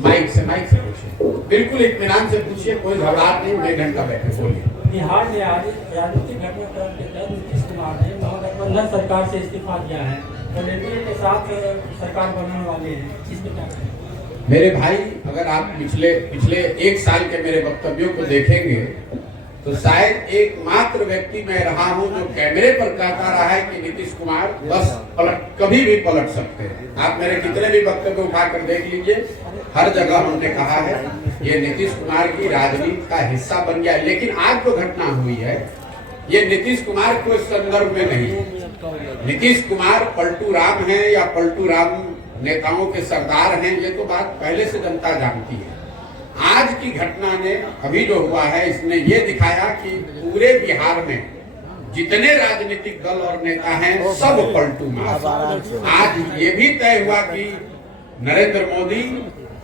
Mic से पूछिए, बिल्कुल इत्मीनान से पूछिए, कोई घबराहट नहीं, 1 घंटा बैठे बोलिए। बिहार में राजनीतिक घटनाक्रम के तहत नीतीश कुमार ने महागठबंधन सरकार से इस्तीफा दिया है और एनडीए के साथ सरकार बनाने वाले हैं, इसमें क्या कहें? मेरे भाई, अगर आप पिछले 1 साल के मेरे वक्तव्यों को देखेंगे तो शायद एकमात्र व्यक्ति मैं रहा हूं जो कैमरे पर कहता रहा है कि नीतीश कुमार बस कभी भी पलट सकते हैं। आप मेरे कितने भी वक्तव्य उठाकर देख लीजिए, हर जगह हमने कहा है ये नीतीश कुमार की राजनीति का हिस्सा बन गया। लेकिन आज जो घटना हुई है ये नीतीश कुमार को इस संदर्भ में नहीं। नीतीश कुमार पलटू राम है या पलटू राम नेताओं के सरदार हैं, ये तो बात पहले से जनता जानती है। आज की घटना ने, अभी जो हुआ है, इसने ये दिखाया कि पूरे बिहार में जितने राजनीतिक दल और नेता हैं सब पलटू मार। आज ये भी तय हुआ कि नरेंद्र मोदी,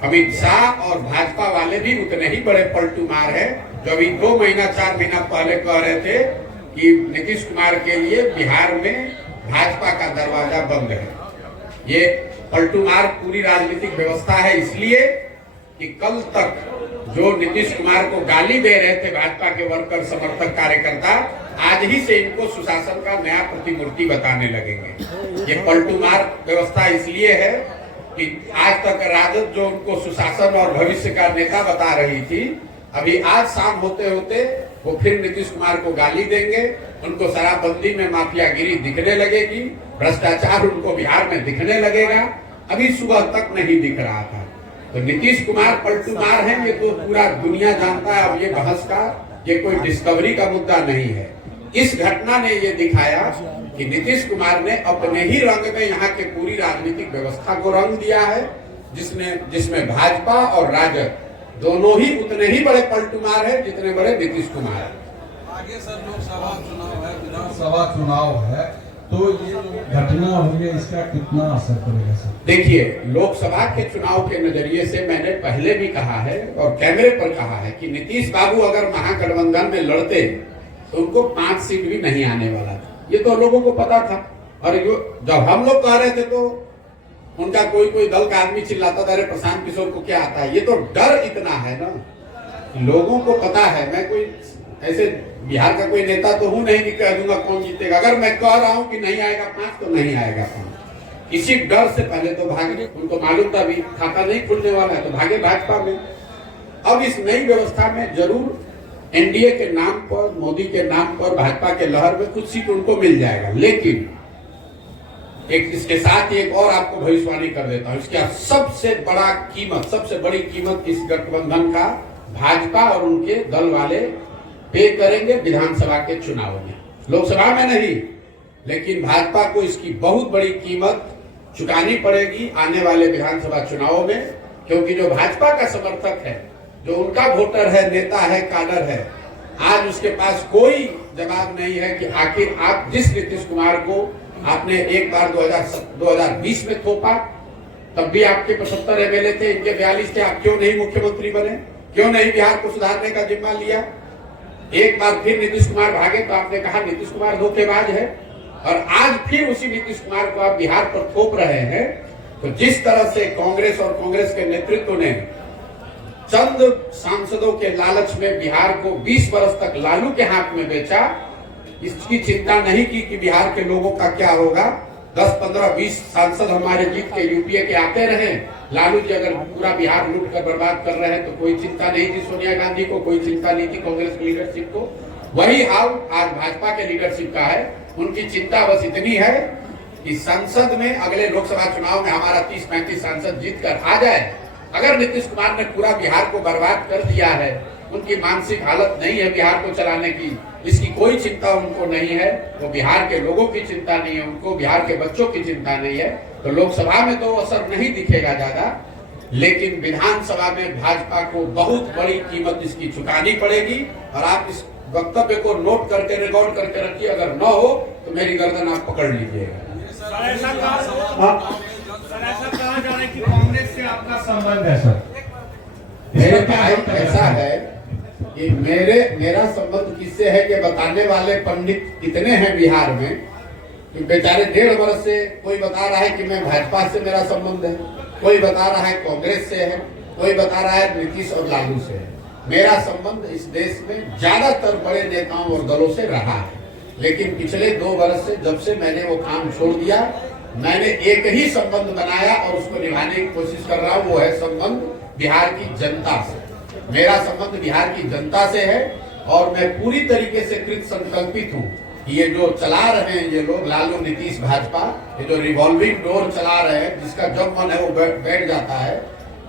अमित शाह और भाजपा वाले भी उतने ही बड़े पलटू मार है जो अभी 2 महीना 4 महीना पहले कह रहे थे कि नीतीश कुमार के लिए बिहार में भाजपा का दरवाजा बंद है। ये पलटू मार पूरी राजनीतिक व्यवस्था है, इसलिए कि कल तक जो नीतीश कुमार को गाली दे रहे थे भाजपा के वर्कर, समर्थक, कार्यकर्ता, आज ही से इनको सुशासन का नया प्रतिमूर्ति बताने लगेंगे। ये पलटू मार व्यवस्था इसलिए है कि आज तक राजद जो उनको सुशासन और भविष्य का नेता बता रही थी, अभी आज शाम होते होते वो फिर नीतीश कुमार को गाली देंगे, उनको शराबबंदी में माफियागिरी दिखने लगेगी, भ्रष्टाचार उनको बिहार में दिखने लगेगा। अभी सुबह तक नहीं दिख रहा था। तो नीतीश कुमार पलटू मार है, ये तो पूरा दुनिया जानता है। अब ये बहस का, ये कोई डिस्कवरी का मुद्दा नहीं है। इस घटना ने ये दिखाया कि नीतीश कुमार ने अपने ही रंग में यहाँ के पूरी राजनीतिक व्यवस्था को रंग दिया है, जिसमें भाजपा और राजद दोनों ही उतने ही बड़े पलटू मार है जितने बड़े नीतीश कुमार है। आगे सर लोकसभा चुनाव है, विधानसभा चुनाव है, तो ये जो घटना हुई है इसका कितना असर पड़ेगा सर? देखिए, लोकसभा के चुनाव के नजरिए से मैंने पहले भी कहा है और कैमरे पर कहा है कि नीतीश बाबू अगर महागठबंधन में लड़ते तो उनको 5 सीट भी नहीं आने वाला था। ये तो लोगों को पता था। और जब हम लोग कह रहे थे तो उनका कोई दल का आदमी चिल्लाता था, अरे प्रशांत किशोर को क्या आता है। ये तो डर इतना है ना, लोगों को पता है। मैं कोई ऐसे बिहार का कोई नेता तो हूं नहीं कि कह दूंगा कौन जीतेगा। अगर मैं कह रहा हूं कि नहीं आएगा 5 तो नहीं आएगा 5। इसी डर से पहले तो भागे, उनको मालूम था भी खाता नहीं खुलने वाला है, तो भागे भाजपा में। अब इस नई व्यवस्था में जरूर एनडीए के नाम पर, मोदी के नाम पर भाजपा के लहर में कुछ सीट उनको मिल जाएगा। लेकिन एक इसके साथ एक और आपको भविष्यवाणी कर देता हूं, इसका सबसे बड़ी कीमत इस गठबंधन का भाजपा और उनके दल वाले पे करेंगे विधानसभा के चुनाव में। लोकसभा में नहीं, लेकिन भाजपा को इसकी बहुत बड़ी कीमत चुकानी पड़ेगी आने वाले विधानसभा चुनाव में, क्योंकि जो भाजपा का समर्थक है, जो उनका वोटर है, नेता है, काडर है, आज उसके पास कोई जवाब नहीं है कि आखिर आप जिस नीतीश कुमार को आपने एक बार 2020 में थोपा, तब भी आपके 75 एमएलए थे, इनके 42 थे, आप क्यों नहीं मुख्यमंत्री बने? क्यों नहीं बिहार को सुधारने का जिम्मा लिया? एक बार फिर नीतीश कुमार भागे तो आपने कहा नीतीश कुमार धोखेबाज है, और आज फिर उसी नीतीश कुमार को आप बिहार पर थोप रहे हैं। तो जिस तरह से कांग्रेस और कांग्रेस के नेतृत्व ने चंद सांसदों के लालच में बिहार को 20 वर्ष तक लालू के हाथ में बेचा, इसकी चिंता नहीं की कि बिहार के लोगों का क्या होगा। 10, 15, 20 सांसद हमारे जीत के यूपीए के आते रहे। लालू जी अगर पूरा बिहार लूट कर बर्बाद कर रहे हैं तो कोई चिंता नहीं थी सोनिया गांधी को, कोई चिंता नहीं थी कांग्रेस की लीडरशिप को। वही हाल आज भाजपा के लीडरशिप का है। उनकी चिंता बस इतनी है कि संसद में अगले लोकसभा चुनाव में हमारा 30-35 सांसद जीत कर आ जाए। अगर नीतीश कुमार ने पूरा बिहार को बर्बाद कर दिया है, उनकी मानसिक हालत नहीं है बिहार को चलाने की, इसकी कोई चिंता उनको नहीं है। वो बिहार के लोगों की चिंता नहीं है, उनको बिहार के बच्चों की चिंता नहीं है। तो लोकसभा में तो असर नहीं दिखेगा ज्यादा, लेकिन विधानसभा में भाजपा को बहुत बड़ी कीमत इसकी चुकानी पड़ेगी। और आप इस वक्तव्य को नोट करके, रिकॉर्ड करके रखिए, अगर न हो तो मेरी गर्दन आप पकड़ लीजिएगा। कांग्रेस से आपका संबंध है सर? मेरे भाई ऐसा है कि मेरा संबंध किससे है कि बताने वाले पंडित इतने हैं बिहार में कि बेचारे 1.5 वर्ष से कोई बता रहा है कि मैं भाजपा से मेरा संबंध है, कोई बता रहा है कांग्रेस से है, कोई बता रहा है नीतीश और लालू से है। मेरा संबंध इस देश में ज्यादातर बड़े नेताओं और दलों से रहा है, लेकिन पिछले 2 वर्ष से जब से मैंने वो काम छोड़ दिया, मैंने एक ही संबंध बनाया और उसको निभाने की कोशिश कर रहा हूँ। वो है संबंध बिहार की जनता से। मेरा संबंध बिहार की जनता से है और मैं पूरी तरीके से कृत संकल्पित हूँ कि ये जो चला रहे हैं ये लोग, लालू नीतीश भाजपा, ये जो रिवॉल्विंग डोर चला रहे हैं, जिसका जब मन है वो बैठ जाता है,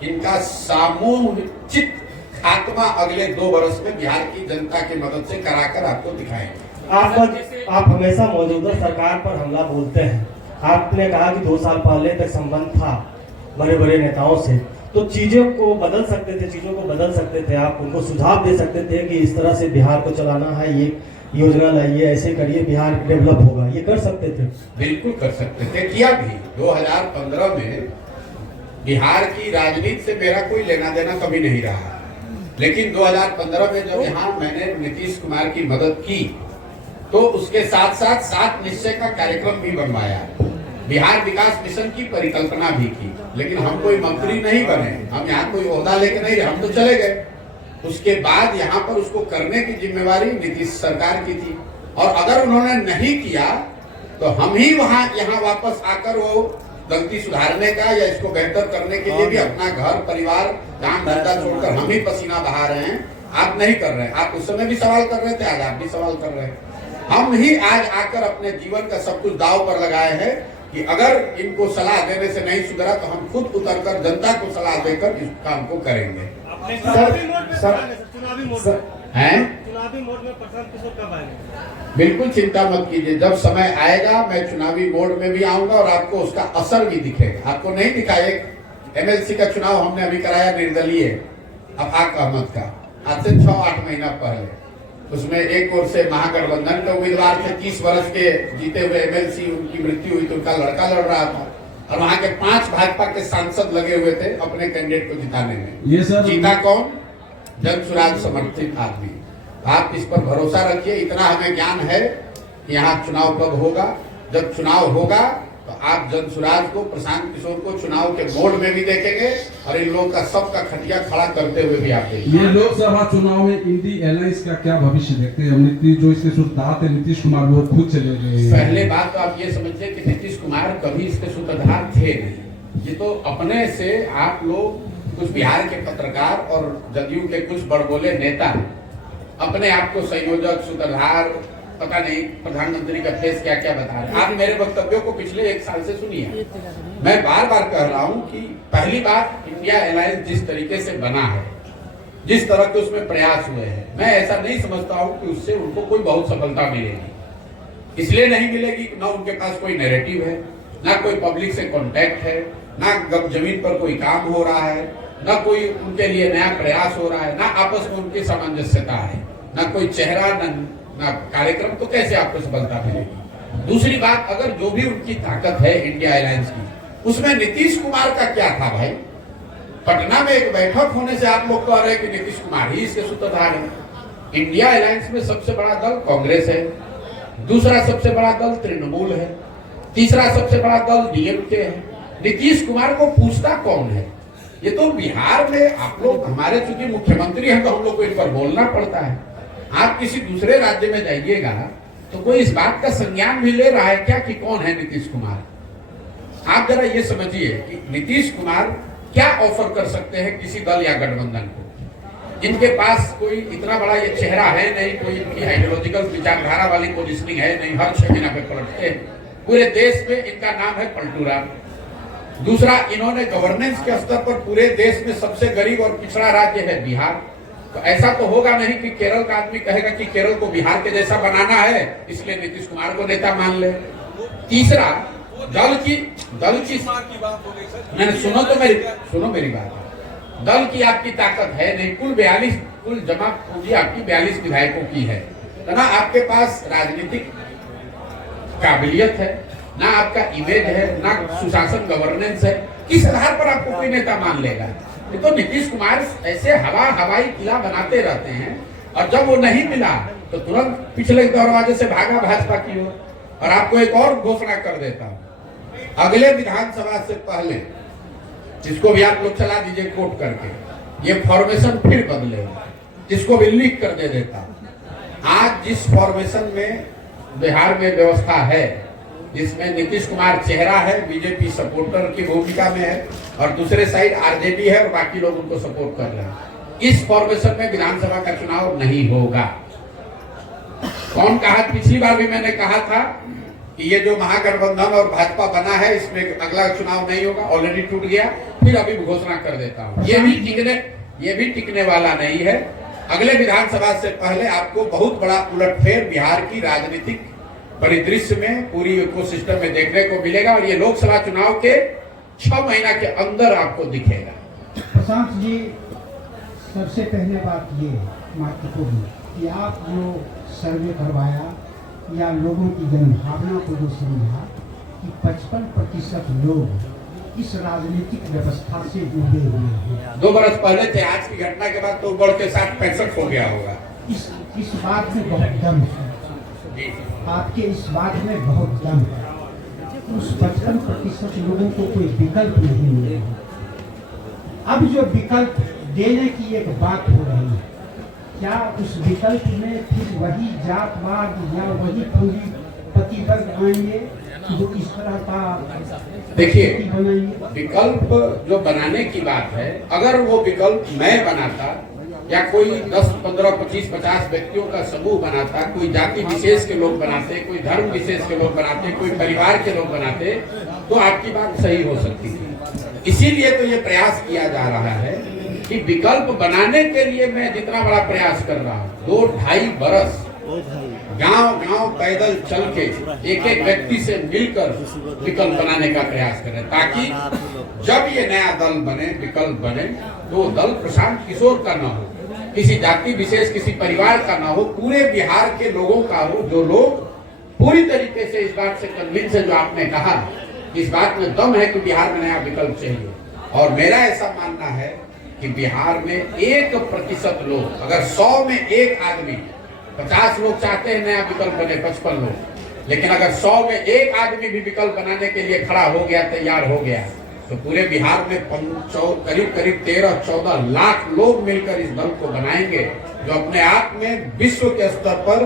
इनका सामूहिक खात्मा अगले 2 वर्ष में बिहार की जनता की मदद से कराकर आपको दिखाएंगे। आप हमेशा मौजूदा सरकार पर हमला बोलते हैं। आपने कहा कि 2 साल पहले तक संबंध था बड़े बड़े नेताओं से, तो चीजों को बदल सकते थे, आप उनको सुझाव दे सकते थे कि इस तरह से बिहार को चलाना है, ये योजना लाइए, ऐसे करिए, बिहार डेवलप होगा, ये कर सकते थे। बिल्कुल कर सकते थे, किया भी। 2015 में बिहार की राजनीति से मेरा कोई लेना देना कभी नहीं रहा, लेकिन 2015 में जब यहाँ मैंने नीतीश कुमार की मदद की तो उसके साथ साथ 7 निश्चय का कार्यक्रम भी बनवाया, बिहार विकास मिशन की परिकल्पना भी की, लेकिन हम कोई मंत्री नहीं बने, हम यहाँ कोई ओहदा लेके नहीं रहे, हम तो चले गए। उसके बाद यहाँ पर उसको करने की जिम्मेवारी नीतीश सरकार की थी, और अगर उन्होंने नहीं किया तो हम ही यहाँ वापस आकर वो गलती सुधारने का या इसको बेहतर करने के लिए भी अपना घर परिवार काम धंधा छोड़कर हम ही पसीना बहा रहे हैं। आप नहीं कर रहे हैं, आप उस समय भी सवाल कर रहे थे, आज आप भी सवाल कर रहे हैं। हम ही आज आकर अपने जीवन का सब कुछ दांव पर लगाए हैं कि अगर इनको सलाह देने से नहीं सुधरा तो हम खुद उतरकर जनता को सलाह देकर इस काम को करेंगे। चुनावी मोड में प्रशांत किशोर कब आएंगे? बिल्कुल चिंता मत कीजिए, जब समय आएगा मैं चुनावी मोड में भी आऊंगा और आपको उसका असर भी दिखेगा। आपको नहीं दिखा, एक MLC का चुनाव हमने अभी कराया निर्दलीय अफाक अहमद का, आज से 6-8 महीना पहले। उसमें एक ओर से महागठबंधन के उम्मीदवार थे, 30 वर्ष के जीते हुए MLC, उनकी मृत्यु हुई तो उनका लड़का लड़ रहा था, और वहां के 5 भाजपा के सांसद लगे हुए थे अपने कैंडिडेट को जिताने में। ये सर जीता कौन? जनसुराज समर्थित आदमी। आप इस पर भरोसा रखिए, इतना हमें ज्ञान है कि यहाँ चुनाव कब होगा। जब चुनाव होगा तो आप जनसुराज को, प्रशांत किशोर को चुनाव के मोड में भी देखेंगे और इन लोगों का सबका खटिया खड़ा करते हुए भी आप देखेंगे। ये लोकसभा चुनाव में इंडी अलायंस का क्या भविष्य देखते हैं? नीतीश जो इसके सूत्रधार थे, नीतीश कुमार, वो खुद चले गए। पहले बात तो आप ये समझिए कि नीतीश कुमार कभी इसके सूत्रधार थे नहीं। ये तो अपने से आप लोग कुछ बिहार के पत्रकार और जदयू के कुछ बड़बोले नेता अपने आप को संयोजक, सूत्रधार, पता नहीं प्रधानमंत्री का फेस क्या क्या बता रहे हैं। आप मेरे वक्तव्यों को पिछले 1 साल से सुनिए। मैं बार बार कह रहा हूं कि पहली बात, इंडिया अलायंस जिस तरीके से बना है, जिस तरह के उसमें प्रयास हुए हैं, मैं ऐसा नहीं समझता हूं कि उससे उनको कोई बहुत सफलता मिलेगी। इसलिए नहीं मिलेगी कि ना उनके पास कोई नैरेटिव है, ना कोई पब्लिक से कॉन्टैक्ट है, ना जमीन पर कोई काम हो रहा है, ना कोई उनके लिए नया प्रयास हो रहा है, ना आपस में उनकी सामंजस्यता है, ना कोई चेहरा, ना कार्यक्रम, तो कैसे आपको सफलता मिलेगी? दूसरी बात, अगर जो भी उनकी ताकत है इंडिया अलायंस की, उसमें नीतीश कुमार का क्या था भाई? पटना में एक बैठक होने से आप लोग कह रहे हैं कि नीतीश कुमार ही इसके सूत्रधार है। इंडिया अलायंस में सबसे बड़ा दल कांग्रेस है, दूसरा सबसे बड़ा दल तृणमूल है, तीसरा सबसे बड़ा दल DMK है। नीतीश कुमार को पूछता कौन है? ये तो बिहार में आप लोग, हमारे चूंकि मुख्यमंत्री हैं तो हम लोग को इन पर बोलना पड़ता है। आप किसी दूसरे राज्य में जाइएगा तो कोई इस बात का संज्ञान भी ले रहा है क्या कि कौन है नीतीश कुमार? आप जरा ये समझिए कि नीतीश कुमार क्या ऑफर कर सकते हैं किसी दल या गठबंधन को। इनके पास कोई इतना बड़ा ये चेहरा है नहीं, कोई इनकी आइडियोलॉजिकल विचारधारा वाली पोजीशनिंग है नहीं, हर 6 महीना पे पलटते हैं। पूरे देश में इनका नाम है पलटूरा। दूसरा, इन्होंने गवर्नेंस के स्तर पर पूरे देश में सबसे गरीब और पिछड़ा राज्य है बिहार। तो ऐसा तो होगा नहीं कि केरल का आदमी कहेगा कि केरल को बिहार के जैसा बनाना है इसलिए नीतीश कुमार को नेता मान ले। तीसरा, दल की मैंने सुनो मेरी बात। दल की आपकी ताकत है नहीं, कुल जमा पूंजी आपकी 42 विधायकों की है, तो ना आपके पास राजनीतिक काबिलियत है, ना आपका इमेज है, ना सुशासन गवर्नेंस है। किस आधार पर आपको कोई नेता मान लेगा? तो नीतीश कुमार ऐसे हवाई किला बनाते रहते हैं और जब वो नहीं मिला तो तुरंत पिछले दरवाजे से भागा भाजपा की ओर। और आपको एक और घोषणा कर देता हूं, अगले विधानसभा से पहले, जिसको भी आप लोग चला दीजिए कोट करके, ये फॉर्मेशन फिर बदलेगा, जिसको भी लिख कर दे देता हूं। आज जिस फॉर्मेशन में बिहार में व्यवस्था है, जिसमें नीतीश कुमार चेहरा है, बीजेपी सपोर्टर की भूमिका में है, और दूसरे साइड आरजेडी है और बाकी लोग उनको सपोर्ट कर रहे हैं, इस फॉर्मेशन में विधानसभा का चुनाव नहीं होगा। कौन कहा? पिछली बार भी मैंने कहा था कि ये जो महागठबंधन और भाजपा बना है, इसमें अगला चुनाव नहीं होगा, ऑलरेडी टूट गया, फिर अभी घोषणा कर देता हूं। ये भी टिकने वाला नहीं है। अगले विधानसभा से पहले आपको बहुत बड़ा उलटफेर बिहार की राजनीतिक परिदृश्य में, पूरी इकोसिस्टम में देखने को मिलेगा, और ये लोकसभा चुनाव के 6 महीना के अंदर आपको दिखेगा। प्रशांत जी, सबसे पहले बात ये महत्वपूर्ण कि आप जो सर्वे करवाया या लोगों की जनभावना को जो समझा कि 55% लोग इस राजनीतिक व्यवस्था से जुड़े हुए हैं। 2 बरस पहले थे, आज की घटना के बाद तो बढ़ के 60-65 हो गया होगा। इस बात में बहुत दम है, आपके इस बात में बहुत दम है। उस 55% लोगों को कोई विकल्प नहीं मिलेगा। अब जो विकल्प देने की एक बात हो रही है, क्या उस विकल्प में फिर वही जातवाद या वही पूंजीपति वर्ग आएंगे जो इस तरह का? देखिए, विकल्प जो बनाने की बात है, अगर वो विकल्प मैं बनाता या कोई 10, 15, 25, 50 व्यक्तियों का समूह बनाता, कोई जाति विशेष के लोग बनाते, कोई धर्म विशेष के लोग बनाते, कोई परिवार के लोग बनाते, तो आपकी बात सही हो सकती थी। इसीलिए तो ये प्रयास किया जा रहा है कि विकल्प बनाने के लिए मैं जितना बड़ा प्रयास कर रहा हूँ, 2-2.5 बरस गांव पैदल चल के एक व्यक्ति से मिलकर विकल्प बनाने का प्रयास करें, ताकि जब ये नया दल बने, विकल्प बने, तो दल प्रशांत किशोर का न हो, किसी जाति विशेष, किसी परिवार का ना हो, पूरे बिहार के लोगों का हो, जो लोग पूरी तरीके से इस बात से कन्विंस है, जो आपने कहा, इस बात में दम है कि बिहार में नया विकल्प चाहिए। और मेरा ऐसा मानना है कि बिहार में 1% लोग, अगर 100 में 1 आदमी, 50 लोग चाहते हैं नया विकल्प बने, 55 लोग, लेकिन अगर 100 में 1 आदमी भी विकल्प बनाने के लिए खड़ा हो गया, तैयार हो गया, तो पूरे बिहार में करीब 13-14 लाख लोग मिलकर इस दल को बनाएंगे, जो अपने आप में विश्व के स्तर पर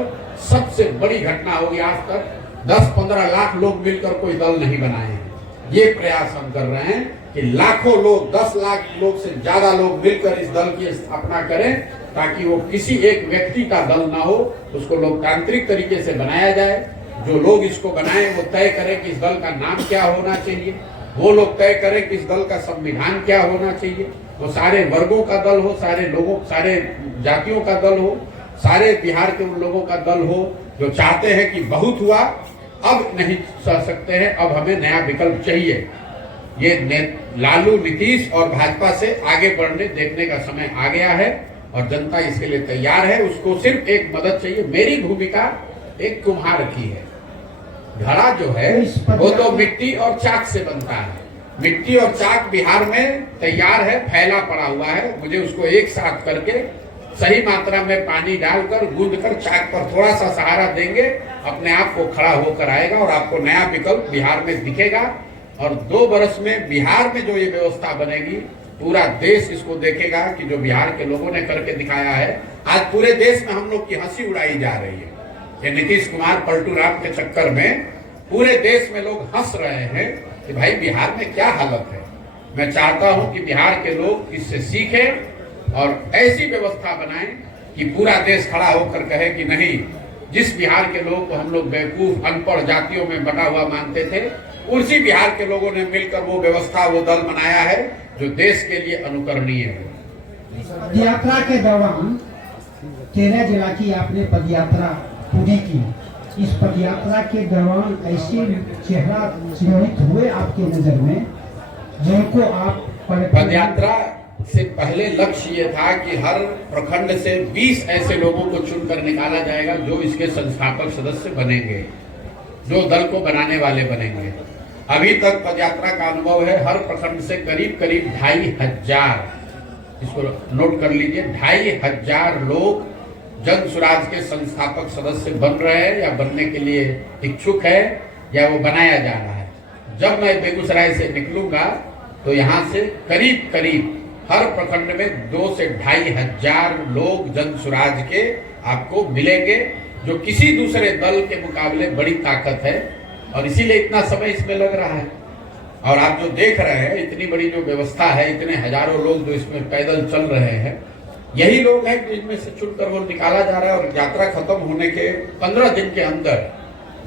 सबसे बड़ी घटना होगी। आज तक 10-15 लाख लोग मिलकर कोई दल नहीं बनाए हैं। ये प्रयास हम कर रहे हैं कि लाखों लोग, 10 लाख लोग से ज्यादा लोग मिलकर इस दल की स्थापना करें, ताकि वो किसी एक व्यक्ति का दल ना हो, उसको लोकतांत्रिक तरीके से बनाया जाए। जो लोग इसको बनाए वो तय करें कि इस दल का नाम क्या होना चाहिए, वो लोग तय करें कि इस दल का संविधान क्या होना चाहिए, वो सारे वर्गों का दल हो, सारे लोगों, सारे जातियों का दल हो, सारे बिहार के उन लोगों का दल हो जो चाहते हैं कि बहुत हुआ, अब नहीं सह सकते हैं, अब हमें नया विकल्प चाहिए। ये लालू, नीतीश और भाजपा से आगे बढ़ने देखने का समय आ गया है और जनता इसके लिए तैयार है। उसको सिर्फ एक मदद चाहिए। मेरी भूमिका एक कुम्हार की है। घड़ा जो है वो तो मिट्टी और चाक से बनता है। मिट्टी और चाक बिहार में तैयार है, फैला पड़ा हुआ है। मुझे उसको एक साथ करके सही मात्रा में पानी डालकर, गूंद कर चाक पर थोड़ा सा सहारा देंगे, अपने आप को खड़ा होकर आएगा और आपको नया विकल्प बिहार में दिखेगा। और 2 बरस में बिहार में जो ये व्यवस्था बनेगी, पूरा देश इसको देखेगा कि जो बिहार के लोगों ने करके दिखाया है। आज पूरे देश में हम लोग की हंसी उड़ाई जा रही है कि नीतीश कुमार, पलटू राम के चक्कर में पूरे देश में लोग हंस रहे हैं कि भाई बिहार में क्या हालत है। मैं चाहता हूं कि बिहार के लोग इससे सीखें और ऐसी व्यवस्था बनाएं कि पूरा देश खड़ा होकर कहे कि नहीं, जिस बिहार के लोग को हम लोग बेवकूफ, अनपढ़ जातियों में बटा हुआ मानते थे, उसी बिहार के लोगों ने मिलकर वो व्यवस्था, वो दल बनाया है जो देश के लिए अनुकरणीय है। यात्रा के दौरान 13 जिला की आपने पदयात्रा पूरी की। इस पदयात्रा के दौरान ऐसे चेहरा चिन्हित हुए आपके नजर में जिनको आप पदयात्रा से पहले लक्ष्य ये था कि हर प्रखंड से 20 ऐसे लोगों को चुनकर निकाला जाएगा जो इसके संस्थापक सदस्य बनेंगे, जो दल को बनाने वाले बनेंगे। अभी तक पदयात्रा का अनुभव है, हर प्रखंड से करीब 2500, इसको नोट कर लीजिए, 2500 लोग जन सुराज के संस्थापक सदस्य बन रहे हैं या बनने के लिए इच्छुक है या वो बनाया जा रहा है। जब मैं बेगूसराय से निकलूंगा तो यहाँ से करीब करीब हर प्रखंड में 2 से 2,500 लोग जन सुराज के आपको मिलेंगे, जो किसी दूसरे दल के मुकाबले बड़ी ताकत है और इसीलिए इतना समय इसमें लग रहा है। और आप जो देख रहे हैं, इतनी बड़ी जो व्यवस्था है, इतने हजारों लोग जो इसमें पैदल चल रहे हैं, यही लोग हैं जिनमें से चुनकर वो निकाला जा रहा है। और यात्रा खत्म होने के 15 दिन के अंदर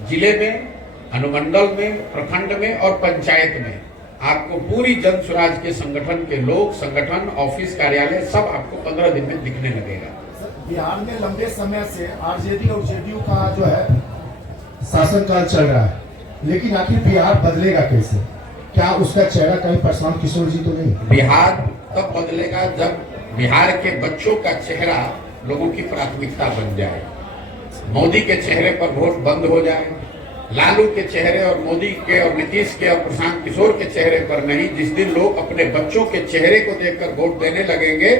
जिले में, अनुमंडल में, प्रखंड में और पंचायत में आपको पूरी जन सुराज के संगठन के लोग, संगठन, ऑफिस, कार्यालय सब आपको 15 दिन में दिखने लगेगा। बिहार में लंबे समय से आरजेडी और जेडीयू का जो है शासनकाल चल रहा है, लेकिन आखिर बिहार बदलेगा कैसे? क्या उसका चेहरा कहीं प्रशांत किशोर जी तो नहीं? बिहार तब बदलेगा जब बिहार के बच्चों का चेहरा लोगों की प्राथमिकता बन जाए। मोदी के चेहरे पर वोट बंद हो जाए, लालू के चेहरे और मोदी के और नीतीश के और प्रशांत किशोर के चेहरे पर नहीं। जिस दिन लोग अपने बच्चों के चेहरे को देखकर वोट देने लगेंगे,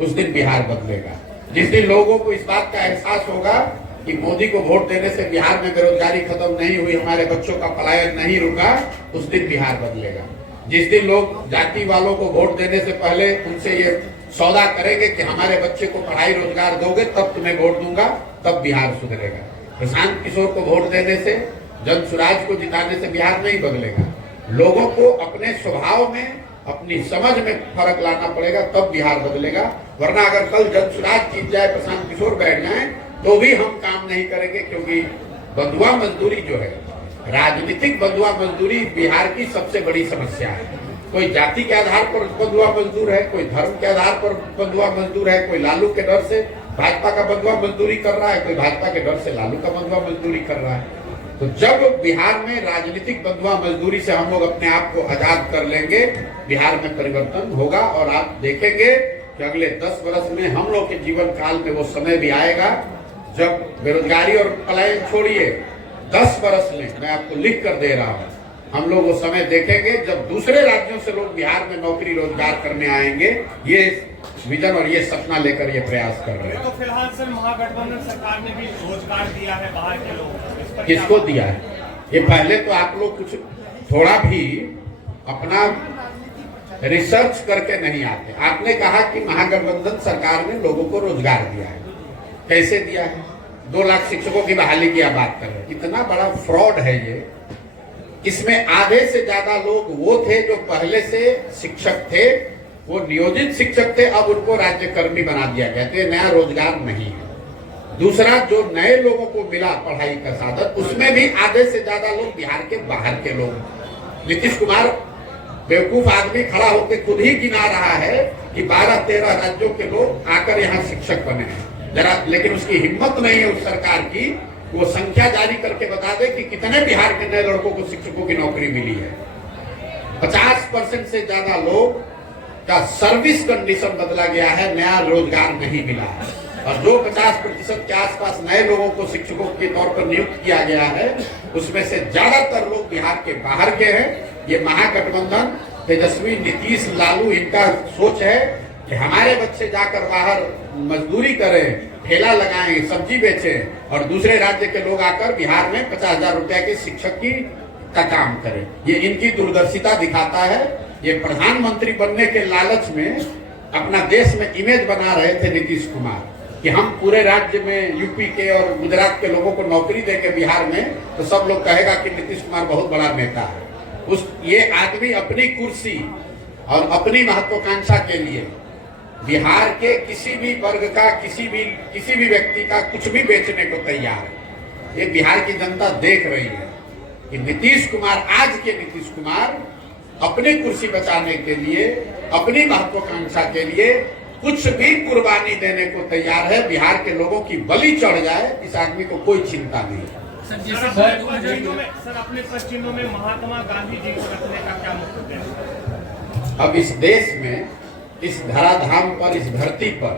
उस दिन बिहार बदलेगा। जिस दिन लोगों को इस बात का एहसास होगा कि मोदी को वोट देने से बिहार में बेरोजगारी खत्म नहीं हुई, हमारे बच्चों का पलायन नहीं रुका, उस दिन बिहार बदलेगा। जिस दिन लोग जाति वालों को वोट देने से पहले उनसे ये सौदा करेंगे कि हमारे बच्चे को पढ़ाई रोजगार दोगे तब तुम्हें वोट दूंगा, तब बिहार सुधरेगा। प्रशांत किशोर को वोट देने से, जन सुराज को जिताने से बिहार नहीं बदलेगा। लोगों को अपने स्वभाव में, अपनी समझ में फर्क लाना पड़ेगा, तब बिहार बदलेगा। वरना अगर कल जन सुराज जीत जाए, प्रशांत किशोर बैठ जाए, तो भी हम काम नहीं करेंगे। क्योंकि बंधुआ मजदूरी जो है, राजनीतिक बंधुआ मजदूरी बिहार की सबसे बड़ी समस्या है। कोई जाति के आधार पर बंधुआ मजदूर है, कोई धर्म के आधार पर बंधुआ मजदूर है, कोई लालू के डर से भाजपा का बंधुआ मजदूरी कर रहा है, कोई भाजपा के डर से लालू का बंधुआ मजदूरी कर रहा है। तो जब बिहार में राजनीतिक बंधुआ मजदूरी से हम लोग अपने आप को आजाद कर लेंगे, बिहार में परिवर्तन होगा। और आप देखेंगे कि अगले 10 वर्ष में हम लोग के जीवन काल में वो समय भी आएगा जब बेरोजगारी और पलायन छोड़िए, 10 वर्ष में मैं आपको लिख कर दे रहा हूँ, हम लोग वो समय देखेंगे जब दूसरे राज्यों से लोग बिहार में नौकरी रोजगार करने आएंगे। ये विजन और ये सपना लेकर ये प्रयास कर रहे हैं। तो फिलहाल सर महागठबंधन सरकार ने भी रोजगार दिया है बाहर के लोगों को, किसको दिया है? ये पहले तो आप लोग कुछ थोड़ा भी अपना रिसर्च करके नहीं आते। आपने कहा कि महागठबंधन सरकार ने लोगों को रोजगार दिया है। कैसे दिया है? 2 लाख शिक्षकों की बहाली की आप बात कर रहे हैं। इतना बड़ा फ्रॉड है ये। इसमें आधे से ज्यादा लोग वो थे जो पहले से शिक्षक थे, वो नियोजित शिक्षक थे, अब उनको राज्यकर्मी बना दिया गया। तो ये नया रोजगार नहीं है। दूसरा, जो नए लोगों को मिला पढ़ाई का साधन, उसमें भी आधे से ज्यादा लोग बिहार के बाहर के लोग। नीतीश कुमार बेवकूफ आदमी खड़ा होकर खुद ही गिना रहा है कि 12-13 राज्यों के लोग आकर यहाँ शिक्षक बने हैं जरा, लेकिन उसकी हिम्मत नहीं है उस सरकार की, वो संख्या जारी करके बता दे कि कितने बिहार के नए लड़कों को शिक्षकों की नौकरी मिली है। 50% से ज्यादा लोग का सर्विस कंडीशन बदला गया है, नया रोजगार नहीं मिला है। और जो 50% के आसपास नए लोगों को शिक्षकों के तौर पर नियुक्त किया गया है, उसमें से ज्यादातर लोग बिहार के बाहर के हैं। ये महागठबंधन, तेजस्वी, नीतीश, लालू, इनका सोच है कि हमारे बच्चे जाकर बाहर मजदूरी करें, ठेला लगाएं, सब्जी बेचें और दूसरे राज्य के लोग आकर बिहार में 50,000 रुपए के शिक्षक की का काम करें। ये इनकी दूरदर्शिता दिखाता है। ये प्रधानमंत्री बनने के लालच में अपना देश में इमेज बना रहे थे नीतीश कुमार कि हम पूरे राज्य में यूपी के और गुजरात के लोगों को नौकरी देंगे बिहार में, तो सब लोग कहेगा कि नीतीश कुमार बहुत बड़ा नेता है। ये आदमी अपनी कुर्सी और अपनी महत्वाकांक्षा के लिए बिहार के किसी भी वर्ग का, किसी भी व्यक्ति का कुछ भी बेचने को तैयार है। ये बिहार की जनता देख रही है कि नीतीश कुमार, आज के नीतीश कुमार अपनी कुर्सी बचाने के लिए, अपनी महत्वाकांक्षा के लिए कुछ भी कुर्बानी देने को तैयार है। बिहार के लोगों की बलि चढ़ जाए, इस आदमी को कोई चिंता नहीं है। सर अपने पश्चिमों में महात्मा गांधी जी को रखने का क्या मतलब है? अब इस देश में, इस धराधाम पर, इस धरती पर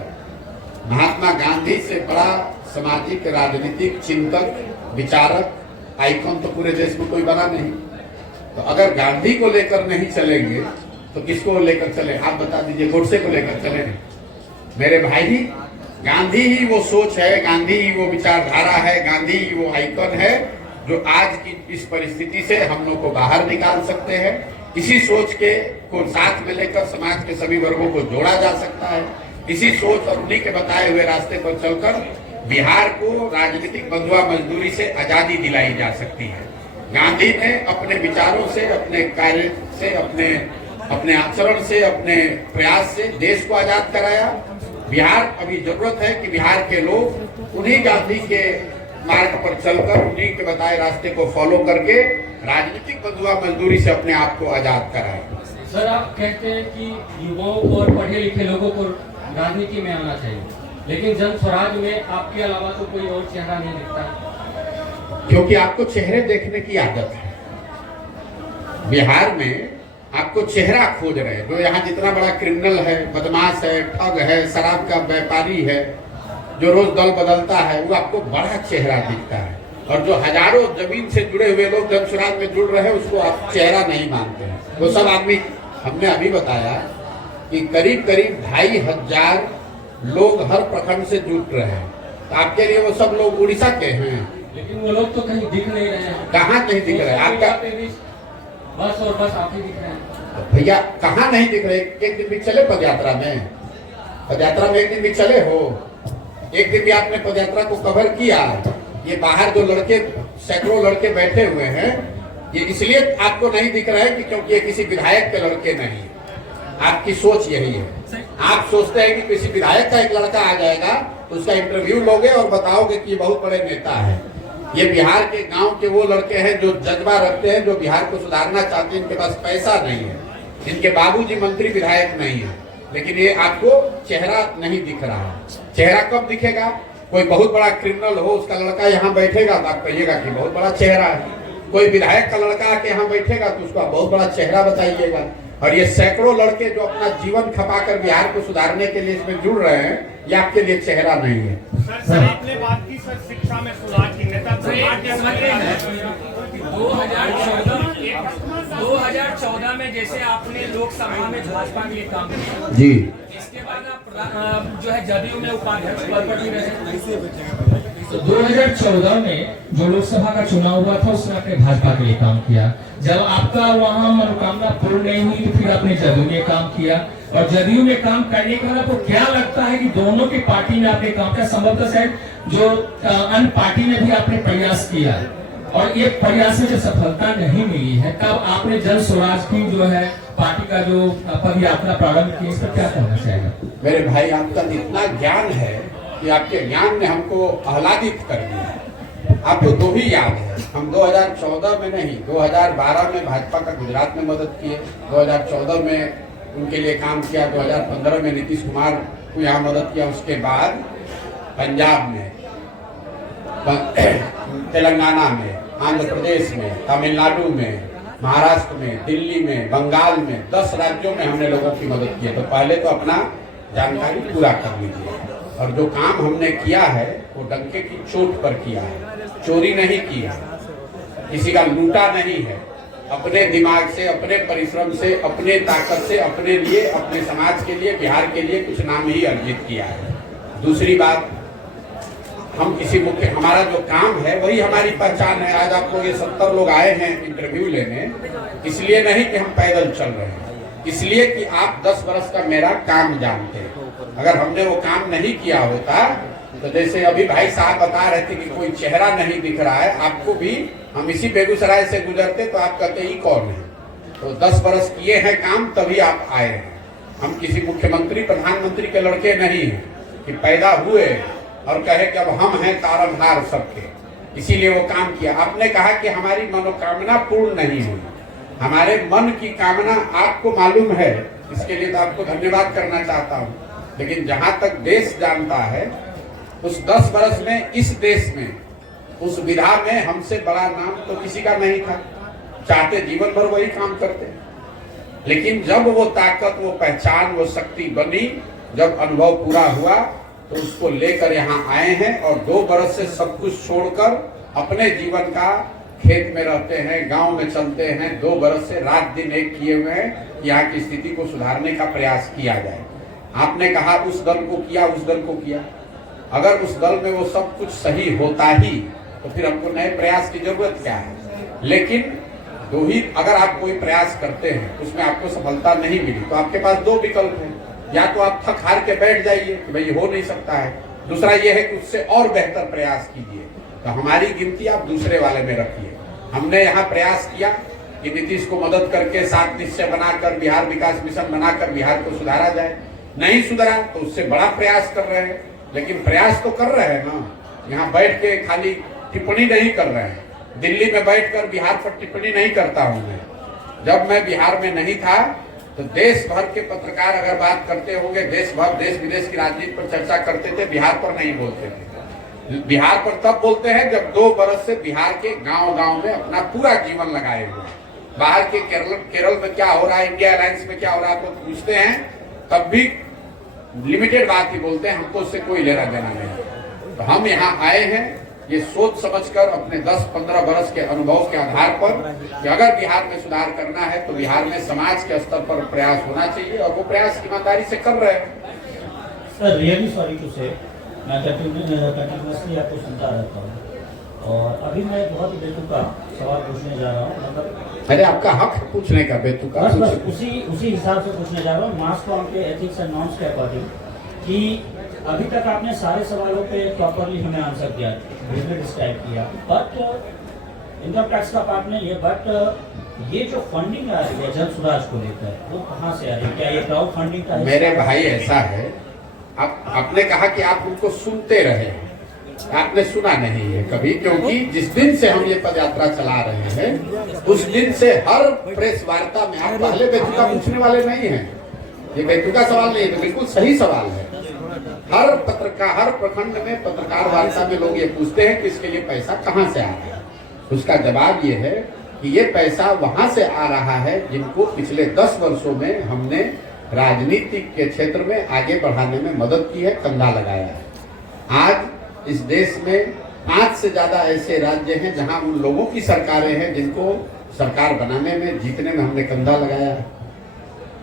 महात्मा गांधी से बड़ा सामाजिक, राजनीतिक चिंतक, विचारक, आइकॉन तो पूरे देश में कोई बना नहीं। तो अगर गांधी को लेकर नहीं चलेंगे तो किसको लेकर चले? आप बता दीजिए। गोडसे को लेकर चले नहीं? मेरे भाई गांधी ही वो सोच है, गांधी ही वो विचारधारा है, गांधी ही वो आइकन है जो आज की इस परिस्थिति से हम लोग को बाहर निकाल सकते हैं। इसी सोच के को साथ में लेकर समाज के सभी वर्गों को जोड़ा जा सकता है। इसी सोच और उन्हीं के बताए हुए रास्ते पर चलकर बिहार को राजनीतिक बंधुआ मजदूरी से आजादी दिलाई जा सकती है। गांधी ने अपने विचारों से, अपने कार्य से, अपने आचरण से, अपने प्रयास से देश को आजाद कराया। बिहार अभी जरूरत है कि बिहार के लोग उन्हीं गांधी के मार्ग पर चलकर उन्हीं के बताए रास्ते को फॉलो करके राजनीतिक बंधुआ मजदूरी से अपने आप को आजाद कराए। सर, आप कहते हैं कि युवाओं और पढ़े लिखे लोगों को राजनीति में आना चाहिए, लेकिन जन स्वराज में आपके अलावा तो कोई और चेहरा नहीं दिखता। क्योंकि आपको चेहरे देखने की आदत है। बिहार में आपको चेहरा खोज रहे हैं। जो यहाँ जितना बड़ा क्रिमिनल है, बदमाश है, ठग है, शराब का व्यापारी है, जो रोज दल बदलता है, वो आपको बड़ा चेहरा दिखता है। और जो हजारों जमीन से जुड़े हुए लोग जन स्वराज में जुड़ रहे हैं, उसको आप चेहरा नहीं मानते हैं। वो सब आदमी, हमने अभी बताया कि करीब करीब 2500 लोग हर प्रखंड से जुड़ रहे हैं। तो आपके लिए वो सब लोग उड़ीसा के हैं, लेकिन वो लोग तो कहीं दिख नहीं रहे हैं। कहाँ नहीं दिख रहे? आपका बस और बस आप ही दिख रहे हैं। भैया कहाँ नहीं दिख रहे? एक दिन भी चले पदयात्रा में? पदयात्रा में एक दिन भी चले हो? एक दिन भी आपने पदयात्रा को कवर किया? ये बाहर जो लड़के, सैकड़ों लड़के बैठे हुए हैं, ये इसलिए आपको नहीं दिख रहा है कि क्योंकि ये किसी विधायक के लड़के नहीं। आपकी सोच यही है। आप सोचते हैं कि किसी विधायक का एक लड़का आ जाएगा तो उसका इंटरव्यू लोगे और बताओगे कि ये बहुत बड़े नेता है। ये बिहार के गांव के वो लड़के हैं जो जज्बा रखते हैं, जो बिहार को सुधारना चाहते हैं। इनके पास पैसा नहीं है, इनके बाबूजी मंत्री विधायक नहीं है, लेकिन ये आपको चेहरा नहीं दिख रहा। चेहरा कब दिखेगा? कोई बहुत बड़ा क्रिमिनल हो, उसका लड़का यहाँ बैठेगा तो आप कहिएगा कि बहुत बड़ा चेहरा है। कोई विधायक का लड़का आके यहाँ बैठेगा तो उसका बहुत बड़ा चेहरा बताइएगा। और ये सैकड़ों लड़के जो अपना जीवन खपाकर बिहार को सुधारने के लिए इसमें जुड़ रहे हैं, ये आपके लिए चेहरा नहीं है। सर आपने बात की सर शिक्षा में सुधार की, नेता 2014 में जैसे आपने लोकसभा में भाजपा के लिए काम किया जी, इसके बाद आप जो है जदयू में उपाध्यक्ष पद पर भी रहे। तो 2014 में जो लोकसभा का चुनाव हुआ था उसमें आपने भाजपा के लिए काम किया। जब आपका वहां मनोकामना पूर्ण नहीं हुई तो फिर आपने जदयू में काम किया, और जदयू में काम करने के बाद आपको क्या लगता है कि दोनों की पार्टी में आपने काम किया? संभवतः शायद जो अन्य पार्टी में भी आपने प्रयास किया, और ये प्रयास में जब सफलता नहीं मिली है तब आपने जन स्वराज की जो है पार्टी का जो पद यात्रा प्रारंभ की, इस पर क्या कहना चाहेगा? मेरे भाई, आपका इतना ज्ञान है कि आपके ज्ञान ने हमको आह्लादित कर दिया। आपको दो ही याद है, हम 2014 में नहीं, 2012 में भाजपा का गुजरात में मदद किए, 2014 में उनके लिए काम किया, 2015 में नीतीश कुमार को यहाँ मदद किया। उसके बाद पंजाब में, तेलंगाना में, आंध्र प्रदेश में, तमिलनाडु में, महाराष्ट्र में, दिल्ली में, बंगाल में, 10 राज्यों में हमने लोगों की मदद की है। तो पहले तो अपना जानकारी पूरा कर लीजिए। और जो काम हमने किया है वो डंके की चोट पर किया है, चोरी नहीं की है, किसी का लूटा नहीं है। अपने दिमाग से, अपने परिश्रम से, अपने ताकत से, अपने लिए, अपने समाज के लिए, बिहार के लिए कुछ नाम ही अर्जित किया है। दूसरी बात, हम किसी मुख्य, हमारा जो काम है वही हमारी पहचान है। आज आपको ये 70 लोग आए हैं इंटरव्यू लेने, इसलिए नहीं कि हम पैदल चल रहे हैं, इसलिए कि आप 10 वर्ष का मेरा काम जानते हैं। अगर हमने वो काम नहीं किया होता तो जैसे अभी भाई साहब बता रहे थे कि कोई चेहरा नहीं दिख रहा है, आपको भी हम इसी बेगूसराय से गुजरते तो आप कहते ही कौन है। तो 10 वर्ष किए हैं काम, तभी आप आए हैं। हम किसी मुख्यमंत्री प्रधानमंत्री के लड़के नहीं हैं कि पैदा हुए और कहे कि अब हम हैं तारनहार सबके, इसीलिए वो काम किया। आपने कहा कि हमारी मनोकामना पूर्ण नहीं हुई, हमारे मन की कामना आपको मालूम है, इसके लिए तो आपको धन्यवाद करना चाहता हूँ। लेकिन जहां तक देश जानता है, उस 10 वर्ष में इस देश में, उस विधा में हमसे बड़ा नाम तो किसी का नहीं था। चाहते जीवन भर वही काम करते, लेकिन जब वो ताकत, वो पहचान, वो शक्ति बनी, जब अनुभव पूरा हुआ तो उसको लेकर यहाँ आए हैं। और 2 वर्ष से सब कुछ छोड़कर अपने जीवन का खेत में रहते हैं, गांव में चलते हैं। 2 वर्ष से रात दिन एक किए हुए हैं, यहाँ की स्थिति को सुधारने का प्रयास किया जाए। आपने कहा उस दल को किया, उस दल को किया, अगर उस दल में वो सब कुछ सही होता ही तो फिर हमको नए प्रयास की जरूरत क्या है। लेकिन दो ही, अगर आप कोई प्रयास करते हैं उसमें आपको सफलता नहीं मिली तो आपके पास दो विकल्प हैं, या तो आप थक हार के बैठ जाइए कि भाई हो नहीं सकता है, दूसरा ये है कि उससे और बेहतर प्रयास कीजिए। तो हमारी गिनती आप दूसरे वाले में रखिए। हमने यहाँ प्रयास किया कि नीतीश को मदद करके 7 निश्चय बनाकर बिहार विकास मिशन बनाकर बिहार को सुधारा जाए। नहीं सुधरा तो उससे बड़ा प्रयास कर रहे हैं, लेकिन प्रयास तो कर रहे हैं ना, यहाँ बैठ के खाली टिप्पणी नहीं कर रहे हैं। दिल्ली में बैठकर बिहार पर टिप्पणी नहीं करता हूं मैं। जब मैं बिहार में नहीं था तो देश भर के पत्रकार अगर बात करते होंगे, देश विदेश की राजनीति पर चर्चा करते थे, बिहार पर नहीं बोलते थे। बिहार पर तब बोलते हैं जब 2 बरस से बिहार के गांव-गांव में अपना पूरा जीवन लगाए हुए। बाहर के केरल में क्या हो रहा है, इंडिया अलायंस में क्या हो रहा है तो पूछते हैं, तब भी लिमिटेड बात ही बोलते हैं, हमको उससे कोई लेना देना नहीं। तो हम यहाँ आए हैं ये सोच समझकर अपने 10-15 बरस के अनुभव के आधार पर कि अगर बिहार में सुधार करना है तो बिहार में समाज के स्तर पर प्रयास होना चाहिए, और वो प्रयास ईमानदारी से कर रहे हैं। सर रियली सॉरी टू से मैं कंटिन्यूसली आपको सुनता रहता हूँ, और अभी मैं बहुत बेतुका सवाल पूछने जा रहा हूँ। मतलब अरे आपका हक पूछने का, बेतुका बस उसी हिसाब से पूछने जा रहा हूँ, मास कॉम के एथिक्स एंड नॉर्म्स के अकॉर्डिंग, कि अभी तक आपने सारे सवालों पे प्रॉपरली हमें आंसर दिया, डिस्क्राइब किया, बट इनकम टैक्स का पार्ट नहीं है, बट ये जो फंडिंग आ रही है जन सुराज को लेकर वो कहाँ से आ रही है? क्या ये क्राउड फंडिंग का? मेरे भाई ऐसा है, आपने कहा कि आप उनको सुनते रहे, आपने सुना नहीं है कभी, क्योंकि जिस दिन से हम ये पदयात्रा चला रहे हैं उस दिन से हर प्रेस वार्ता में आप पहले बेतुका पूछने वाले नहीं हैं। ये बेतुका सवाल नहीं है, तो बिल्कुल सही सवाल है। हर प्रखंड में पत्रकार वार्ता में लोग ये पूछते हैं कि इसके लिए पैसा कहाँ से आ रहा है। उसका जवाब ये है कि ये पैसा वहां से आ रहा है जिनको पिछले 10 वर्षों में हमने राजनीति के क्षेत्र में आगे बढ़ाने में मदद की है, कंधा लगाया है। आज इस देश में 5 से ज्यादा ऐसे राज्य हैं जहां उन लोगों की सरकारें हैं जिनको सरकार बनाने में, जीतने में हमने कंधा लगाया है।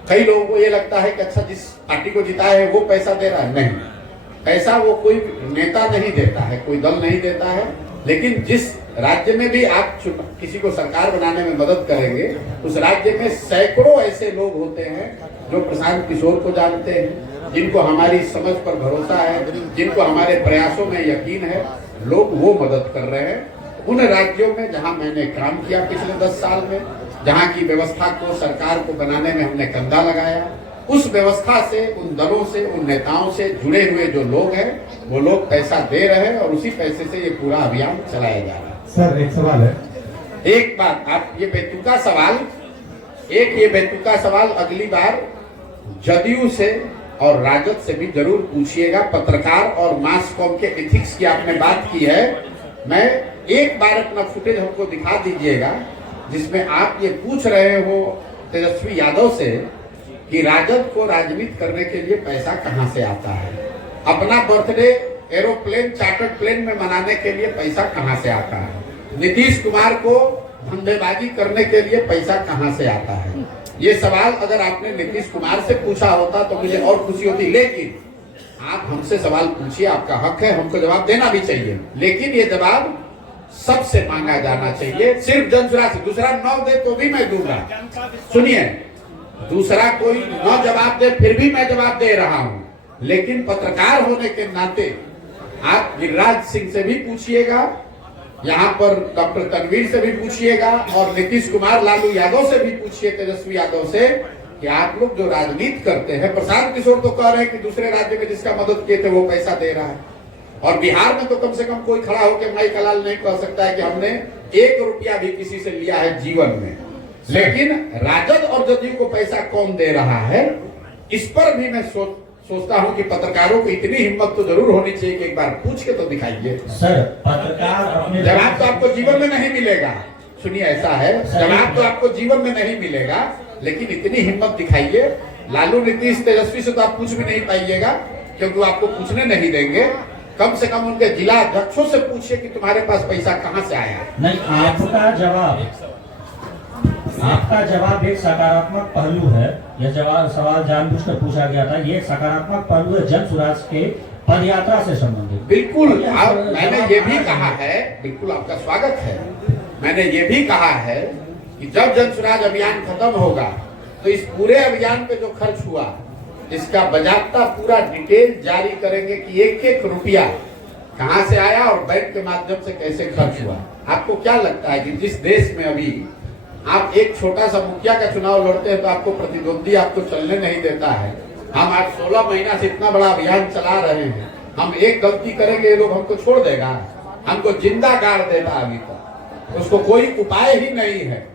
कई लोगों को ये लगता है कि अच्छा जिस पार्टी को जिताया है वो पैसा दे रहा है, नहीं, पैसा वो कोई नेता नहीं देता है, कोई दल नहीं देता है। लेकिन जिस राज्य में भी आप किसी को सरकार बनाने में मदद करेंगे उस राज्य में सैकड़ों ऐसे लोग होते हैं जो प्रशांत किशोर को जानते हैं, जिनको हमारी समझ पर भरोसा है, जिनको हमारे प्रयासों में यकीन है, लोग वो मदद कर रहे हैं। उन राज्यों में जहां मैंने काम किया पिछले 10 साल में, जहां की व्यवस्था को, सरकार को बनाने में हमने कंधा लगाया, उस व्यवस्था से, उन दलों से, उन नेताओं से जुड़े हुए जो लोग हैं वो लोग पैसा दे रहे हैं और उसी पैसे से ये पूरा अभियान चलाया जा रहा है। सर एक सवाल है, एक बात, आप ये बेतुका सवाल अगली बार जदयू से और राजद से भी जरूर पूछिएगा। पत्रकार और मास कॉम के एथिक्स की आपने बात की है, मैं एक बार अपना फुटेज हमको दिखा दीजिएगा जिसमें आप ये पूछ रहे हो तेजस्वी यादव से कि राजद को राजनीति करने के लिए पैसा कहां से आता है, अपना बर्थडे एरोप्लेन, चार्टर्ड प्लेन में मनाने के लिए पैसा कहां से आता है, नीतीश कुमार को धंधेबाजी करने के लिए पैसा कहां से आता है। ये सवाल अगर आपने नीतीश कुमार से पूछा होता तो मुझे और खुशी होती, लेकिन आप हमसे सवाल पूछिए, आपका हक है, हमको जवाब देना भी चाहिए, लेकिन ये जवाब सबसे मांगा जाना चाहिए, सिर्फ जनसुरा से। दूसरा न दे तो भी मैं दूंगा, सुनिए, दूसरा कोई न जवाब दे फिर भी मैं जवाब दे रहा हूं, लेकिन पत्रकार होने के नाते आप गिरिराज सिंह से भी पूछिएगा, यहाँ पर डॉक्टर तनवीर से भी पूछिएगा, और नीतीश कुमार, लालू यादव से भी पूछिए, तेजस्वी यादव से, कि आप लोग जो राजनीति करते हैं, प्रशांत किशोर तो कह रहे हैं कि दूसरे राज्य में जिसका मदद किए थे वो पैसा दे रहा है, और बिहार में तो कम से कम कोई खड़ा होकर माई कलाल नहीं कह सकता है कि हमने 1 रुपया भी किसी से लिया है जीवन में। लेकिन राजद और जदयू को पैसा कौन दे रहा है, इस पर भी मैं सोचता हूं कि पत्रकारों को इतनी हिम्मत तो जरूर होनी चाहिए कि एक बार पूछ के तो दिखाइए। सर पत्रकार अपने जवाब तो आपको जीवन में नहीं मिलेगा, सुनिए ऐसा है, जवाब तो आपको जीवन में नहीं मिलेगा, लेकिन इतनी हिम्मत दिखाइए। लालू, नीतीश, तेजस्वी से तो आप पूछ भी नहीं पाइएगा क्योंकि वो आपको पूछने नहीं देंगे। कम से कम उनके जिला अध्यक्षों से पूछिए कि तुम्हारे पास पैसा कहां से आया। नहीं, आपका जवाब एक सकारात्मक पहलू है। यह सवाल जानबूझकर पूछा गया था, ये एक सकारात्मक पहलू है जन सुराज के पद यात्रा से संबंधित। बिल्कुल, मैंने ये भी कहा है, बिल्कुल आपका स्वागत है। मैंने ये भी कहा है कि जब जन स्वराज अभियान खत्म होगा तो इस पूरे अभियान पे जो खर्च हुआ इसका बाजाबता पूरा डिटेल जारी करेंगे कि एक एक रुपया कहां से आया और बैंक के माध्यम से कैसे खर्च हुआ। आपको क्या लगता है कि जिस देश में अभी आप एक छोटा सा मुखिया का चुनाव लड़ते हैं तो आपको प्रतिद्वंदी आपको चलने नहीं देता है। हम आज 16 महीना से इतना बड़ा अभियान चला रहे हैं, हम एक गलती करेंगे ये लोग हमको छोड़ देगा, हमको जिंदा गाड़ देगा। अभी तक उसको कोई उपाय ही नहीं है,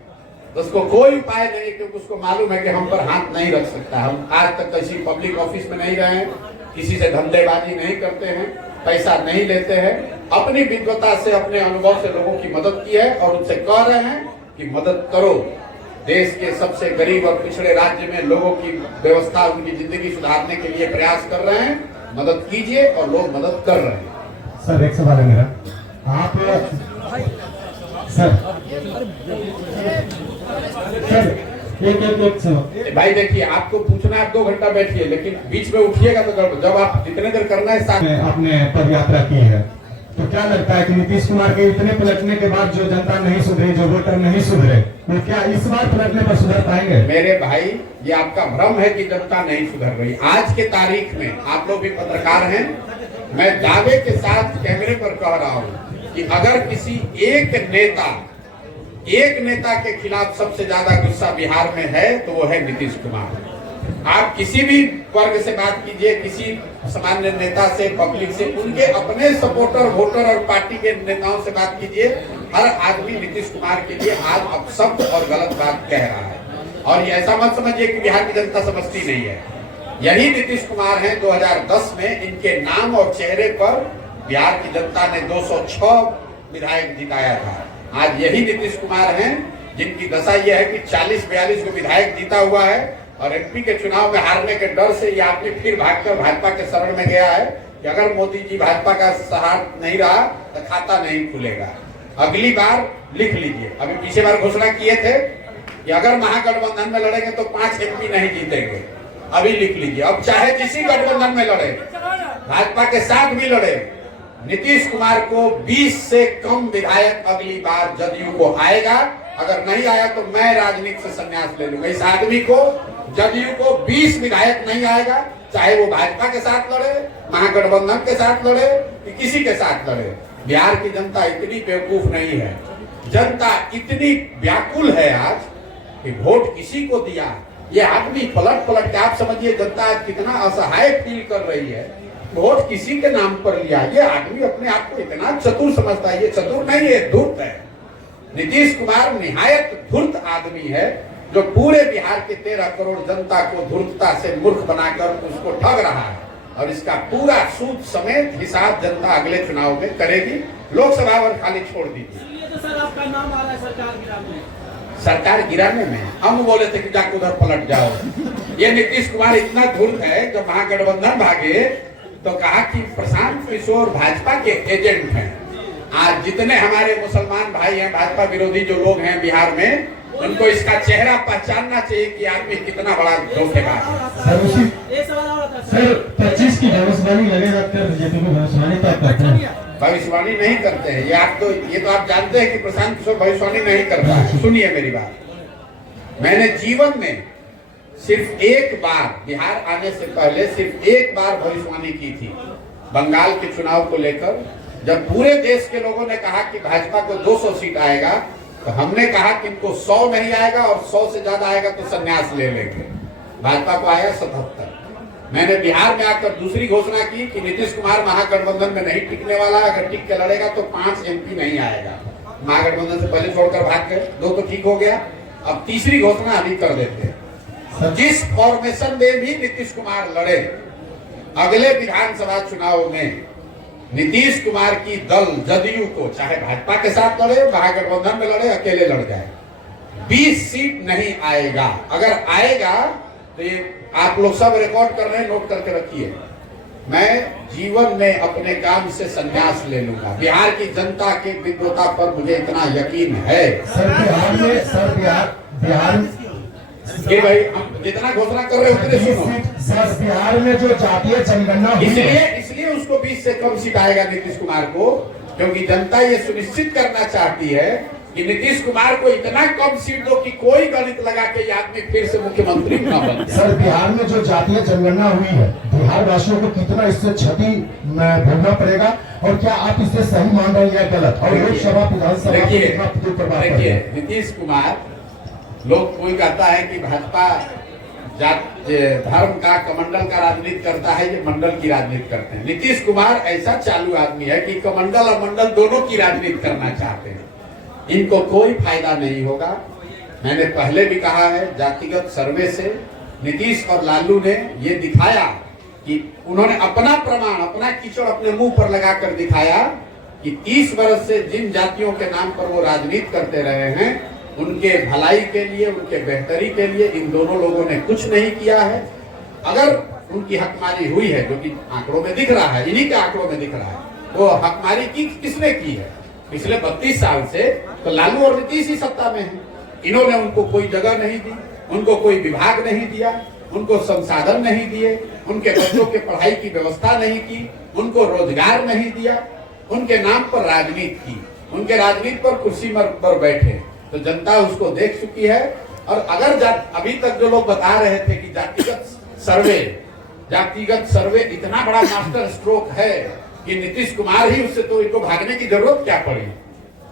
उसको कोई उपाय नहीं, क्योंकि उसको मालूम है कि हम पर हाथ नहीं रख सकता। हम आज तक किसी पब्लिक ऑफिस में नहीं रहे हैं, किसी से धंधेबाजी नहीं करते हैं, पैसा नहीं लेते हैं, अपनी विद्वता से अपने अनुभव से लोगों की मदद की है और उनसे कह रहे हैं कि मदद करो। देश के सबसे गरीब और पिछड़े राज्य में लोगों की व्यवस्था, उनकी जिंदगी सुधारने के लिए प्रयास कर रहे हैं, मदद कीजिए और लोग मदद कर रहे हैं। सर एक सवाल है मेरा, आप सर एक सवाल भाई देखिए, आपको पूछना है आप 2 घंटा बैठिए, लेकिन बीच में उठिएगा तो गड़बड़। जब आप जितने देर करना है साथ आपने पद यात्रा की है तो क्या लगता है कि नीतीश कुमार के इतने पलटने के बाद जो जनता नहीं सुधरी, जो वोटर नहीं सुधरे, वो क्या इस बार पलटने पर सुधर पाएंगे? मेरे भाई, ये आपका भ्रम है कि जनता नहीं सुधर रही। आज के तारीख में आप लोग भी पत्रकार हैं, मैं दावे के साथ कैमरे पर कह रहा हूं कि अगर किसी एक नेता के खिलाफ सबसे ज्यादा गुस्सा बिहार में है तो वो है नीतीश कुमार। आप किसी भी वर्ग से बात कीजिए, किसी सामान्य नेता से, पब्लिक से, उनके अपने सपोर्टर, वोटर और पार्टी के नेताओं से बात कीजिए, हर आदमी नीतीश कुमार के लिए आज अपशब्द और गलत बात कह रहा है। और ये ऐसा मत समझिए कि बिहार की जनता समझती नहीं है। यही नीतीश कुमार हैं 2010 में, इनके नाम और चेहरे पर बिहार की जनता ने 206 विधायक जिताया था। आज यही नीतीश कुमार हैं जिनकी दशा यह है कि 40-42 को विधायक जीता हुआ है और एमपी के चुनाव में हारने के डर से ये आदमी फिर भागकर भाजपा के शरण में गया है कि अगर मोदी जी भाजपा का साथ नहीं रहा तो खाता नहीं खुलेगा। अगली बार लिख लीजिए, अभी पिछले बार घोषणा किए थे कि अगर महागठबंधन में लड़ेंगे तो 5 एमपी नहीं जीतेंगे। अभी लिख लीजिए, अब चाहे किसी गठबंधन में लड़े, भाजपा के साथ भी लड़े, नीतीश कुमार को 20 से कम विधायक अगली बार जदयू को आएगा। अगर नहीं आया तो मैं राजनीति से संन्यास ले लूंगा। इस आदमी को, जदयू को 20 विधायक नहीं आएगा, चाहे वो भाजपा के साथ लड़े, महागठबंधन के साथ लड़े, किसी के साथ लड़े। बिहार की जनता इतनी बेवकूफ नहीं है, जनता इतनी व्याकुल है आज कि वोट किसी को दिया। ये आदमी पलट के, आप समझिए जनता आज कितना असहाय फील कर रही है, वोट किसी के नाम पर लिया। ये आदमी अपने आप को इतना चतुर समझता है, ये चतुर नहीं है, धूर्त है। नीतीश कुमार निहायत धूर्त आदमी है जो पूरे बिहार के 13 करोड़ जनता को धूर्तता से मूर्ख बनाकर उसको ठग रहा है और इसका पूरा सूद समेत हिसाब जनता अगले चुनाव में करेगी। लोकसभा और खाली छोड़ दीजिए। तो सर आपका नाम आ रहा है सरकार गिराने में। हम बोले थे कि जाकर उधर पलट जाओ। ये नीतीश कुमार इतना धूर्त है, जब महागठबंधन भागे तो कहा कि प्रशांत किशोर भाजपा के एजेंट हैं। आज जितने हमारे मुसलमान भाई हैं, भाजपा विरोधी जो लोग हैं बिहार में, उनको इसका चेहरा पहचानना चाहिए कि आदमी कितना बड़ा धोखेबाज है। सर 25 की भविष्यवाणी लगेगा कर बीजेपी को भविष्यवाणी तो आप करते हैं? भविष्यवाणी नहीं करते हैं, ये तो आप जानते हैं कि प्रशांत किशोर भविष्यवाणी नहीं करता है। सुनिए मेरी बात, मैंने जीवन में सिर्फ एक बार, बिहार आने से पहले सिर्फ एक बार भविष्यवाणी की थी, बंगाल के चुनाव को लेकर। जब पूरे देश के लोगों ने कहा कि भाजपा को 200 सीट आएगा, तो हमने कहा कि इनको 100 नहीं आएगा और 100 से ज्यादा आएगा तो संन्यास ले लेंगे। भाजपा को आया 77। मैंने बिहार में आकर दूसरी घोषणा की कि नीतीश कुमार महागठबंधन में नहीं टिकने वाला, अगर टिक के लड़ेगा तो 5 एमपी नहीं आएगा। महागठबंधन से पहले छोड़कर भाग गए, 2 तो ठीक हो गया। अब तीसरी घोषणा अभी कर देते हैं। जिस फॉर्मेशन में भी नीतीश कुमार लड़े, अगले विधानसभा चुनाव में नीतीश कुमार की दल जदयू को, चाहे भाजपा के साथ लड़े, महागठबंधन में लड़े, अकेले लड़ जाए, 20 सीट नहीं आएगा। अगर आएगा तो ये आप लोग सब रिकॉर्ड कर रहे हैं, नोट करके रखिए। मैं जीवन में अपने काम से संन्यास ले लूंगा। बिहार की जनता के विद्वता पर मुझे इतना यकीन है। सर बिहार में, ये भाई हम जितना घोषणा कर रहे हैं उतने सुनो। सर बिहार में जो जातीय जनगणना हुई है, इसलिए उसको 20 से कम सीट आएगा नीतीश कुमार को, क्योंकि जनता ये सुनिश्चित करना चाहती है कि नीतीश कुमार को इतना कम सीट दो कि कोई गणित लगा के ये आदमी फिर से मुख्यमंत्री न बन जाए। सर बिहार में जो जातीय जनगणना हुई है, बिहार वासियों को कितना इससे क्षति भोगना पड़ेगा, और क्या आप इसे सही मान रहे हैं या गलत, और लोकसभा विधानसभा को कितना प्रभाव पड़ेगा? नीतीश कुमार, लोग कोई कहता है कि भाजपा जात धर्म का कमंडल का राजनीति करता है, ये मंडल की राजनीति करते हैं। नीतीश कुमार ऐसा चालू आदमी है कि कमंडल और मंडल दोनों की राजनीति करना चाहते हैं। इनको कोई फायदा नहीं होगा। मैंने पहले भी कहा है, जातिगत सर्वे से नीतीश और लालू ने ये दिखाया कि उन्होंने अपना प्रमाण, अपना कीचड़ अपने मुंह पर लगाकर दिखाया कि 30 वर्ष से जिन जातियों के नाम पर वो राजनीति करते रहे हैं, उनके भलाई के लिए, उनके बेहतरी के लिए इन दोनों लोगों ने कुछ नहीं किया है। अगर उनकी हकमारी हुई है, जो कि आंकड़ों में दिख रहा है, इन्हीं के आंकड़ों में दिख रहा है, वो हकमारी किसने की है? पिछले 32 साल से तो लालू और नीतीश ही सत्ता में हैं। इन्होंने उनको कोई जगह नहीं दी, उनको कोई विभाग नहीं दिया, उनको संसाधन नहीं दिए, उनके बच्चों के पढ़ाई की व्यवस्था नहीं की, उनको रोजगार नहीं दिया, उनके नाम पर राजनीति की, उनके राजनीति पर कुर्सी पर बैठे। तो जनता उसको देख चुकी है। और अगर अभी तक जो लोग बता रहे थे कि जातिगत सर्वे इतना बड़ा मास्टर स्ट्रोक है कि नीतीश कुमार ही उससे, तो इनको भागने की जरूरत क्या पड़ी?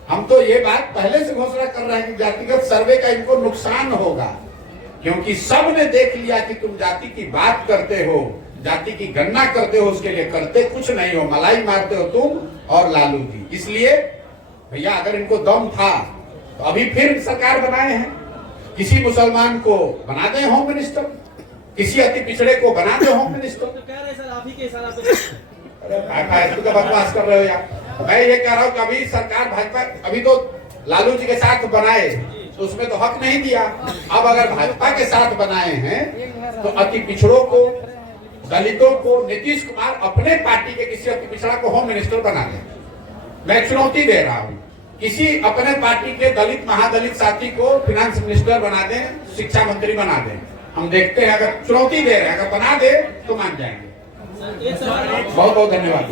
हम तो ये बात पहले से घोषणा कर रहे हैं कि जातिगत सर्वे का इनको नुकसान होगा, क्योंकि सब ने देख लिया कि तुम जाति की बात करते हो, जाति की गणना करते हो, उसके लिए करते कुछ नहीं हो, मलाई मारते हो तुम और लालू जी। इसलिए भैया अगर इनको दम था तो अभी फिर सरकार बनाए हैं। किसी मुसलमान को बना दे होम मिनिस्टर, किसी अति पिछड़े को बना दे होम मिनिस्टर। अरे बकवास कर रहे हो यार। मैं ये कह रहा हूँ, कभी सरकार भाजपा, अभी तो लालू जी के साथ बनाए तो उसमें तो हक नहीं दिया। अब अगर भाजपा के साथ बनाए हैं तो अति पिछड़ों को, दलितों को नीतीश कुमार अपने पार्टी के किसी अति पिछड़ा को होम मिनिस्टर बना दे। मैं चुनौती दे रहा हूँ, किसी अपने पार्टी के दलित महादलित साथी को फिनांस मिनिस्टर बना दें, शिक्षा मंत्री बना दें। हम देखते हैं, अगर चुनौती दे रहे हैं, अगर बना दे तो मान जाएंगे। बहुत बहुत धन्यवाद।